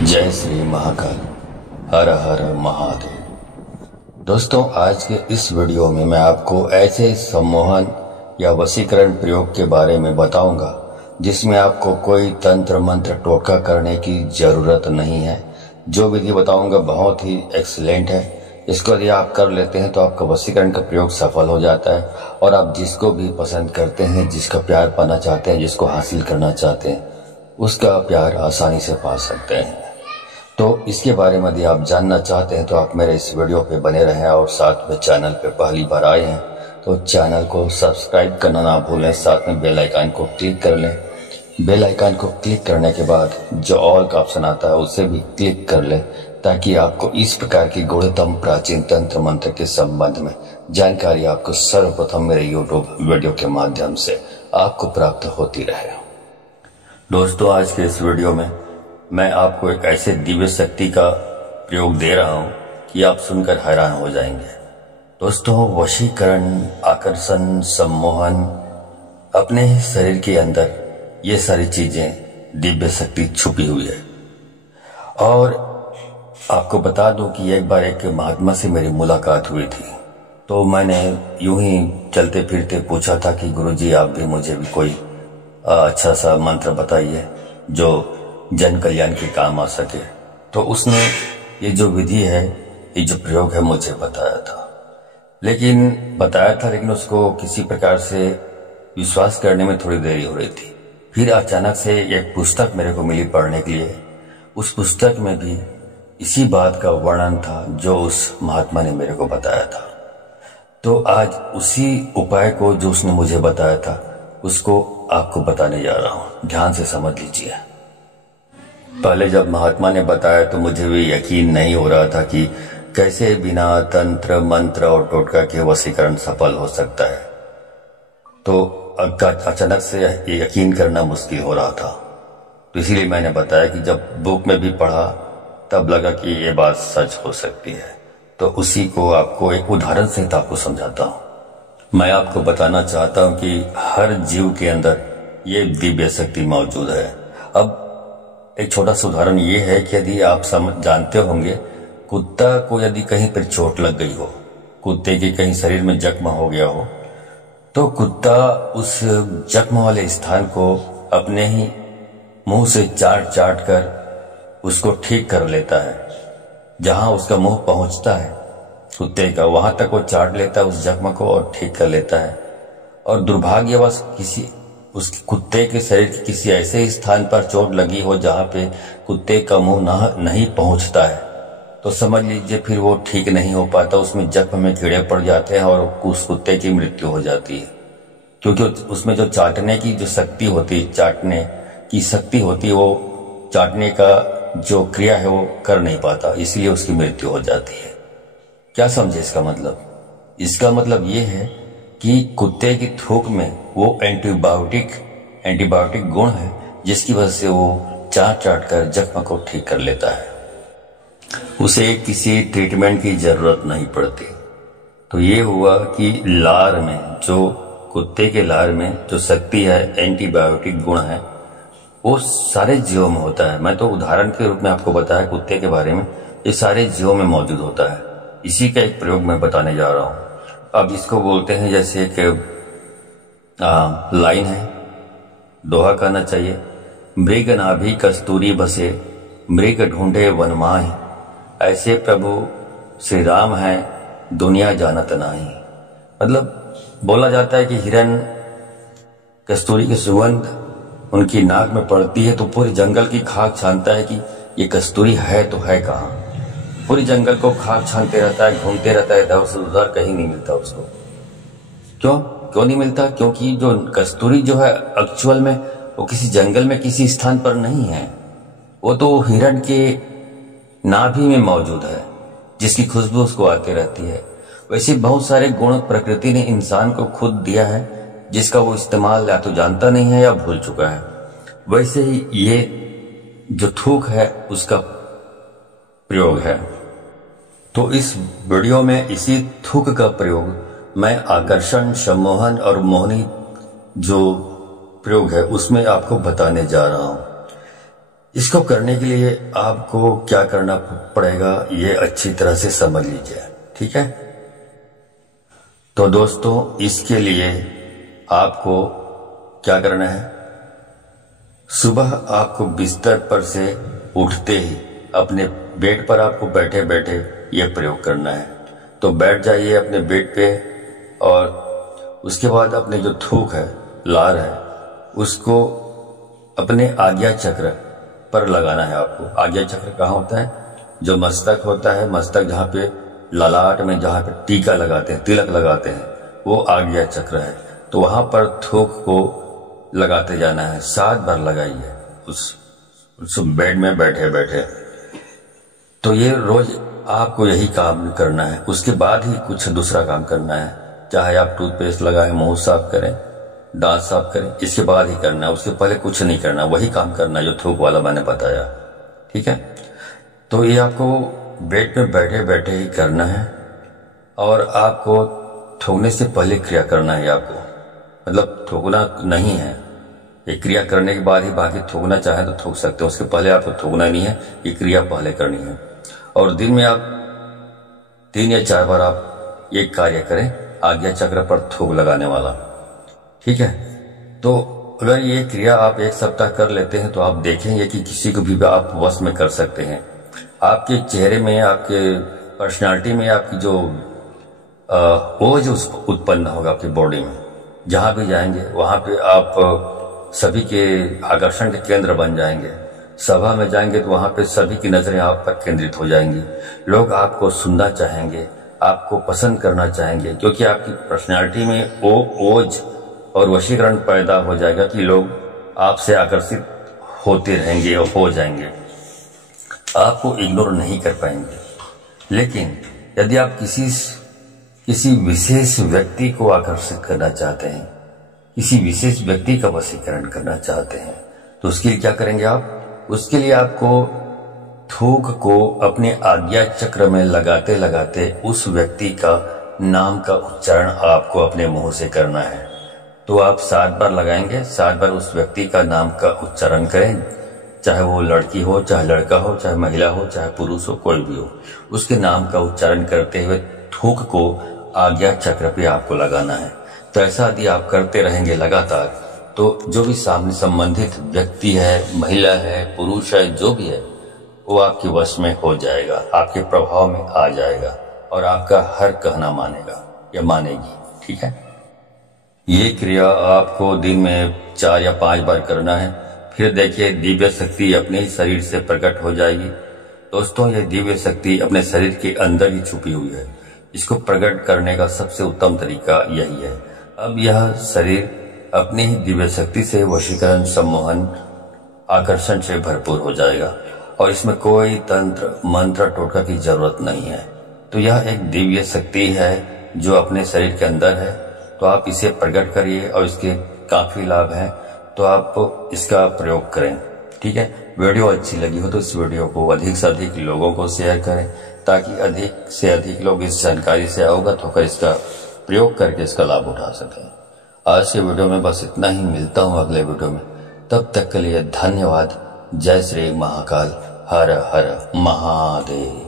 जय श्री महाकाल। हर हर महादेव। दोस्तों, आज के इस वीडियो में मैं आपको ऐसे सम्मोहन या वशीकरण प्रयोग के बारे में बताऊंगा जिसमें आपको कोई तंत्र मंत्र टोटका करने की जरूरत नहीं है। जो विधि बताऊंगा बहुत ही एक्सीलेंट है। इसको यदि आप कर लेते हैं तो आपका वशीकरण का प्रयोग सफल हो जाता है और आप जिसको भी पसंद करते हैं, जिसका प्यार पाना चाहते हैं, जिसको हासिल करना चाहते हैं, उसका प्यार आसानी से पा सकते हैं। तो इसके बारे में यदि आप जानना चाहते हैं तो आप मेरे इस वीडियो पे बने रहें और साथ में चैनल पे पहली बार आए हैं तो चैनल को सब्सक्राइब करना ना भूलें, साथ में बेल आइकन को क्लिक कर लें। बेल आइकन को क्लिक करने के बाद जो ऑल का ऑप्शन आता है उसे भी क्लिक कर लें ताकि आपको इस प्रकार की गूढ़तम प्राचीन तंत्र मंत्र के संबंध में जानकारी आपको सर्वप्रथम मेरे यूट्यूब वीडियो के माध्यम से आपको प्राप्त होती रहे। दोस्तों, आज के इस वीडियो में मैं आपको एक ऐसे दिव्य शक्ति का प्रयोग दे रहा हूं कि आप सुनकर हैरान हो जाएंगे। दोस्तों, वशीकरण, आकर्षण, सम्मोहन, अपने ही शरीर के अंदर ये सारी चीजें दिव्य शक्ति छुपी हुई है। और आपको बता दूं कि एक बार एक महात्मा से मेरी मुलाकात हुई थी तो मैंने यूं ही चलते फिरते पूछा था कि गुरुजी, आप भी मुझे भी कोई अच्छा सा मंत्र बताइए जो जन कल्याण के काम आ सके। तो उसने ये जो विधि है, ये जो प्रयोग है, मुझे बताया था लेकिन उसको किसी प्रकार से विश्वास करने में थोड़ी देरी हो रही थी। फिर अचानक से एक पुस्तक मेरे को मिली पढ़ने के लिए। उस पुस्तक में भी इसी बात का वर्णन था जो उस महात्मा ने मेरे को बताया था। तो आज उसी उपाय को जो उसने मुझे बताया था उसको आपको बताने जा रहा हूं। ध्यान से समझ लीजिए। पहले जब महात्मा ने बताया तो मुझे भी यकीन नहीं हो रहा था कि कैसे बिना तंत्र मंत्र और टोटका के वशीकरण सफल हो सकता है। तो अचानक से यकीन करना मुश्किल हो रहा था। तो इसीलिए मैंने बताया कि जब बुक में भी पढ़ा तब लगा कि ये बात सच हो सकती है। तो उसी को आपको एक उदाहरण सहित आपको समझाता हूं। मैं आपको बताना चाहता हूं कि हर जीव के अंदर ये दिव्य शक्ति मौजूद है। अब एक छोटा सा उदाहरण ये है कि यदि आप जानते होंगे, कुत्ता को यदि कहीं पर चोट लग गई हो, कुत्ते के कहीं शरीर में जख्म हो गया हो, तो कुत्ता उस जख्म वाले स्थान को अपने ही मुंह से चाट कर उसको ठीक कर लेता है। जहां उसका मुंह पहुंचता है कुत्ते का, वहां तक वो चाट लेता है उस जख्म को और ठीक कर लेता है। और दुर्भाग्यवश उस कुत्ते के शरीर के किसी ऐसे स्थान पर चोट लगी हो जहां पे कुत्ते का मुंह नहीं पहुंचता है, तो समझ लीजिए फिर वो ठीक नहीं हो पाता। उसमें जख्म में कीड़े पड़ जाते हैं और उस कुत्ते की मृत्यु हो जाती है, क्योंकि उसमें जो चाटने की जो शक्ति होती है, चाटने की शक्ति होती है, वो चाटने का जो क्रिया है वो कर नहीं पाता, इसलिए उसकी मृत्यु हो जाती है। क्या समझे इसका मतलब? इसका मतलब ये है कि कुत्ते की थूक में वो एंटीबायोटिक गुण है जिसकी वजह से वो चाट कर जख्म को ठीक कर लेता है। उसे किसी ट्रीटमेंट की जरूरत नहीं पड़ती। तो ये हुआ कि लार में, जो कुत्ते के लार में जो शक्ति है, एंटीबायोटिक गुण है, वो सारे जीवों में होता है। मैं तो उदाहरण के रूप में आपको बताया कुत्ते के बारे में, ये सारे जीवों में मौजूद होता है। इसी का एक प्रयोग मैं बताने जा रहा हूं। अब इसको बोलते हैं, जैसे एक लाइन है, दोहा कहना चाहिए, मृग नाभि कस्तूरी बसे, मृग ढूंढे वन माहि, ऐसे प्रभु श्री राम है दुनिया जानत नाही। मतलब बोला जाता है कि हिरन कस्तूरी की सुगंध उनकी नाक में पड़ती है तो पूरे जंगल की खाक छानता है कि ये कस्तूरी है तो है कहाँ। पूरी जंगल को खाक छानते रहता है, घूमते रहता है, इधर से उधर, कहीं नहीं मिलता उसको। क्यों नहीं मिलता? क्योंकि जो कस्तूरी जो है एक्चुअल में वो किसी जंगल में किसी स्थान पर नहीं है, वो तो हिरण के नाभि में मौजूद है जिसकी खुशबू उसको आती रहती है। वैसे बहुत सारे गुण प्रकृति ने इंसान को खुद दिया है जिसका वो इस्तेमाल या तो जानता नहीं है या भूल चुका है। वैसे ही ये जो थूक है उसका प्रयोग है। तो इस वीडियो में इसी थूक का प्रयोग मैं आकर्षण, सम्मोहन और मोहनी जो प्रयोग है उसमें आपको बताने जा रहा हूं। इसको करने के लिए आपको क्या करना पड़ेगा ये अच्छी तरह से समझ लीजिए, ठीक है। तो दोस्तों, इसके लिए आपको क्या करना है, सुबह आपको बिस्तर पर से उठते ही अपने बेड पर आपको बैठे बैठे यह प्रयोग करना है। तो बैठ जाइए अपने बेड पे और उसके बाद अपने जो थूक है, लार है, उसको अपने आज्ञा चक्र पर लगाना है आपको। आज्ञा चक्र कहाँ होता है, जो मस्तक होता है, मस्तक जहाँ पे ललाट में जहाँ पे टीका लगाते हैं, तिलक लगाते हैं, वो आज्ञा चक्र है। तो वहां पर थूक को लगाते जाना है, 7 बार लगाइए उस बेड में बैठे बैठे। तो ये रोज आपको यही काम करना है। उसके बाद ही कुछ दूसरा काम करना है, चाहे आप टूथपेस्ट लगाएं, मुंह साफ करें, दांत साफ करें, इसके बाद ही करना है। उसके पहले कुछ नहीं करना, वही काम करना है जो थूक वाला मैंने बताया, ठीक है। तो ये आपको बेड में बैठे बैठे ही करना है और आपको थूकने से पहले क्रिया करना है आपको, मतलब थूकना नहीं है। ये क्रिया करने के बाद ही बाकी थूकना चाहे तो थूक सकते हो, उसके पहले आपको थूकना नहीं है, ये क्रिया पहले करनी है। और दिन में आप 3 या 4 बार आप ये कार्य करें, आज्ञा चक्र पर थूक लगाने वाला, ठीक है। तो अगर ये क्रिया आप 1 सप्ताह कर लेते हैं तो आप देखेंगे कि किसी को भी आप वश में कर सकते हैं। आपके चेहरे में, आपके पर्सनालिटी में आपकी जो ओज उत्पन्न होगा आपकी बॉडी में, जहां भी जाएंगे वहां पे आप सभी के आकर्षण के केंद्र बन जाएंगे। सभा में जाएंगे तो वहां पे सभी की नजरें आप पर केंद्रित हो जाएंगी। लोग आपको सुनना चाहेंगे, आपको पसंद करना चाहेंगे, क्योंकि आपकी पर्सनालिटी में वो ओज और वशीकरण पैदा हो जाएगा कि लोग आपसे आकर्षित होते रहेंगे और हो जाएंगे, आपको इग्नोर नहीं कर पाएंगे। लेकिन यदि आप किसी विशेष व्यक्ति को आकर्षित करना चाहते हैं, किसी विशेष व्यक्ति का वशीकरण करना चाहते हैं, तो उसके लिए क्या करेंगे आप, उसके लिए आपको थूक को अपने आज्ञा चक्र में लगाते लगाते उस व्यक्ति का नाम का उच्चारण आपको अपने मुंह से करना है। तो आप 7 बार लगाएंगे, 7 बार उस व्यक्ति का नाम का उच्चारण करें, चाहे वो लड़की हो, चाहे लड़का हो, चाहे महिला हो, चाहे पुरुष हो, कोई भी हो, उसके नाम का उच्चारण करते हुए थूक को आज्ञा चक्र पे आपको लगाना है। तो ऐसा यदि आप करते रहेंगे लगातार, तो जो भी सामने संबंधित व्यक्ति है, महिला है, पुरुष है, जो भी है, वो आपके वश में हो जाएगा, आपके प्रभाव में आ जाएगा और आपका हर कहना मानेगा या मानेगी, ठीक है। ये क्रिया आपको दिन में 4 या 5 बार करना है। फिर देखिए दिव्य शक्ति अपने ही शरीर से प्रकट हो जाएगी। दोस्तों, ये दिव्य शक्ति अपने शरीर के अंदर ही छुपी हुई है। इसको प्रकट करने का सबसे उत्तम तरीका यही है। अब यह शरीर अपनी ही दिव्य शक्ति से वशीकरण, सम्मोहन, आकर्षण से भरपूर हो जाएगा और इसमें कोई तंत्र, मंत्र, टोटका की जरूरत नहीं है। तो यह एक दिव्य शक्ति है जो अपने शरीर के अंदर है। तो आप इसे प्रकट करिए और इसके काफी लाभ हैं, तो आप इसका प्रयोग करें, ठीक है। वीडियो अच्छी लगी हो तो इस वीडियो को अधिक से अधिक लोगों को शेयर करें, ताकि अधिक से अधिक लोग इस जानकारी से अवगत होकर इसका प्रयोग करके इसका लाभ उठा सकें। आज के वीडियो में बस इतना ही, मिलता हूं अगले वीडियो में। तब तक के लिए धन्यवाद। जय श्री महाकाल। हर हर महादेव।